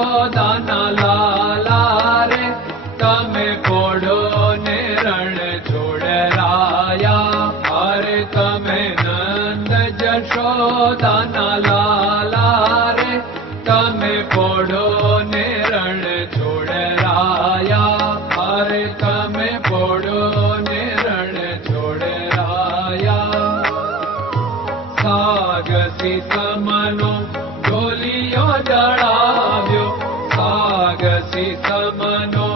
જશોદાના લાલા રે તમે પોડો ને રણ છોડરાયા. અરે તમે નંદ જશોદાના લાલા રે તમે પોડો ને રણ છોડરાયા. અરે તમે પોડો ને રણ છોડરાયા. સાગસી સમનો ઢોલિયો ડળાવ્યો, સાગસી સમનો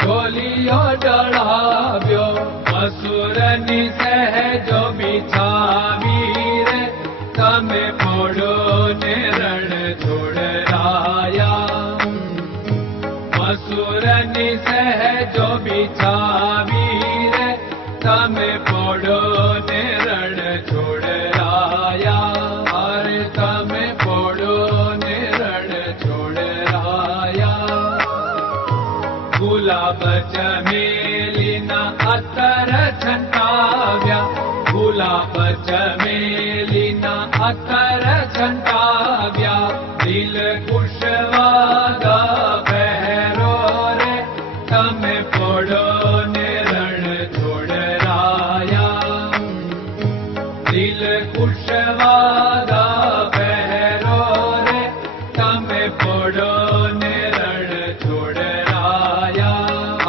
ઢોલિયો ડળાવ્યો. મસૂરની સહેજો બિછાવી રે તમે પોડો ને રણ છોડરાયા. મસૂરની સહેજો બિછાવી રે તમે પોડો ને રણ છોડરાયા. અરે તમે પોડો ને રણ છોડરાયા. ગુલાબ ચમેલીના અત્તર છંટાવ્યા, ગુલાબ ચમેલીના અત્તર છંટાવ્યા. દિલ કુશવાદા પહેરો રે તમે પોડો ને રણ છોડરાયા. દિલ કુશવાદા પહેરો રે તમે પોડો ને રણ છોડરાયા.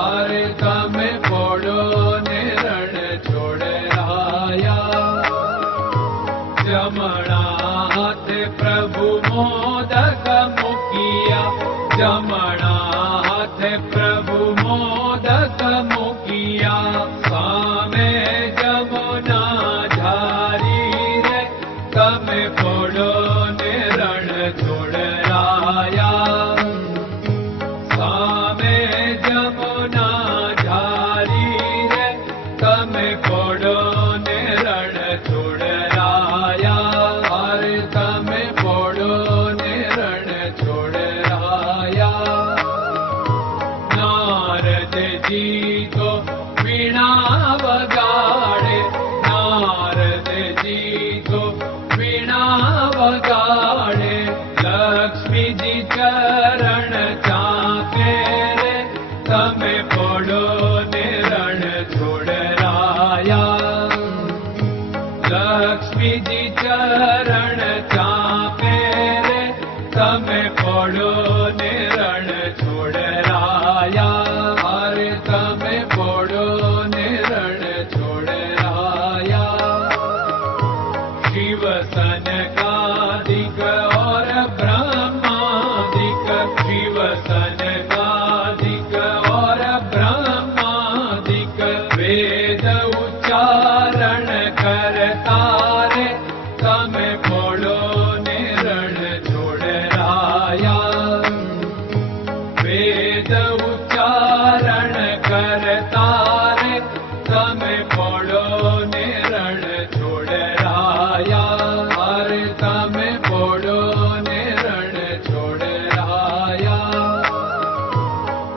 અરે તમે પોડો ને રણ છોડરાયા. જમણા હાથે પ્રભુ મોદક મૂકિયા, જમણા હાથે પ્રભુ મોદક મૂકિયા. સામે જમુના ઝારી રે તમે પોડો ને રણ છોડરાયા. સામે જમુના ઝારી રે તમે પોડો ને રણ છોડરાયા. અરે તમે પોડો ને રણ છોડરાયા. નારદજી તો વીણા વગાડે, નારદજી તો વીણા વગાડે. લક્ષ્મીજી ચરણ ચાકે રે તમે પોડો ને રણ છોડરાયા. લક્ષ્મીજી ચરણ ચાપે રે તમે પોડો ને રણ છોડરાયા. અરે તમે પોડો ને રણ છોડરાયા. શિવ સનકાદિક और ब्रह्मादिक, शिव सनकादिक और ब्रह्मादिक. वेद उच्चारण करता रे તમે પોડો ને રણ છોડરાયા. વેદ ઉચ્ચારણ કરતા રે તમે પોડો ને રણ છોડરાયા. અરે તમે પોડો ને રણ છોડરાયા.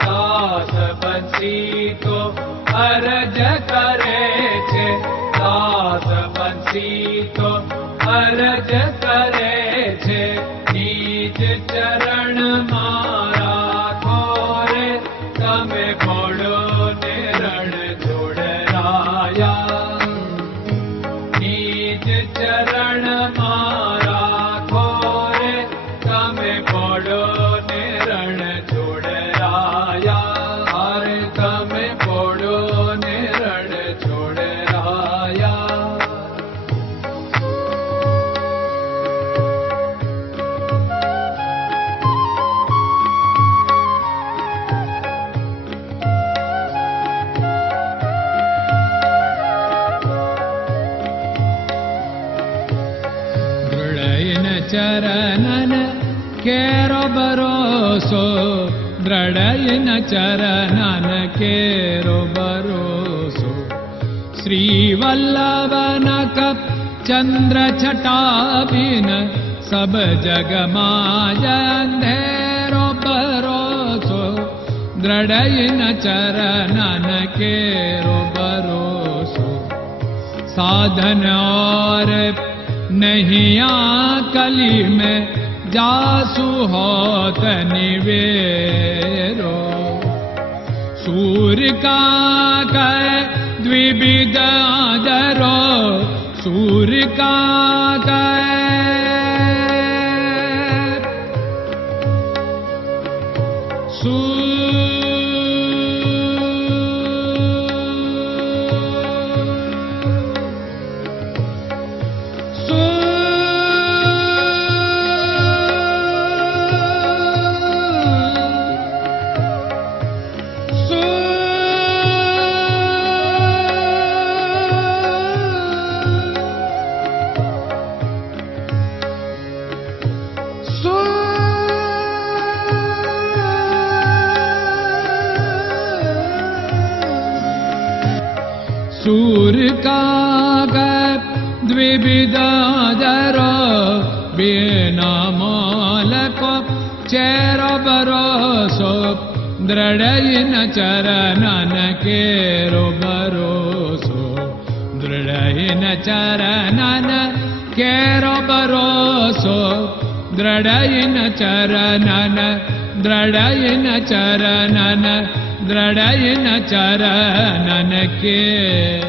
દાસ બંસી તો અરજ કરે છે, દાસ બંસી તો અરજ કરે છે. નીચ ચરણ મારા ખોરે તમે પોડો ને રણ છોડરાયા. નીચ ચરણ મારા ખોરે તમે પોડો ને રણ છોડરાયા. અરે તમે પોડો ને રણ છોડરાયા. ચરણન કેરો ભરોસો, દ્રઢયન ચરણન કેરો ભરોસો. શ્રી વલ્લભન કપ ચંદ્ર છટાબિન સબ જગમાં અંધેરો ભરોસો. દ્રઢયન ચરણન કેરો ભરોસો. साधन और नहीं कली में जासु होत निवेरो। सूर्य का कै द्विविध आदरो, सूर्य का सूर्य का द्विविधादरो, बिना मोल को चेर भरोसो, दृढ़ चरणन केरो भरोसो, दृढ़ चरणन केरो भरोसो, दृढ़ चरणन, दृढ़ चरणन, दृढ़ चरणन के।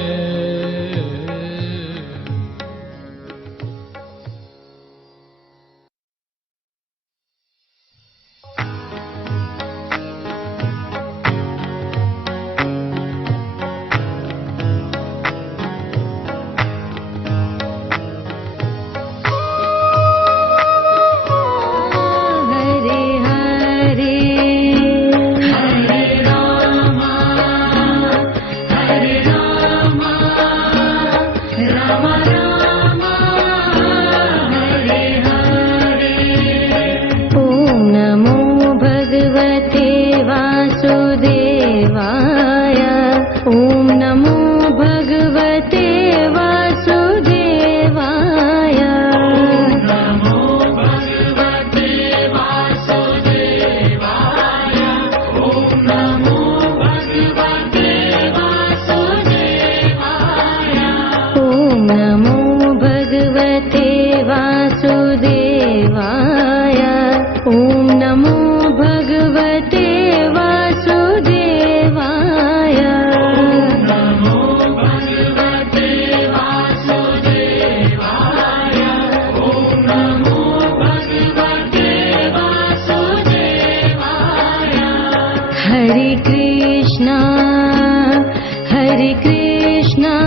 Hare Krishna,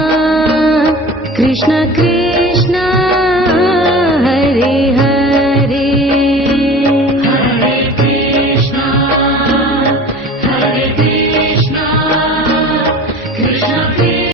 Krishna Krishna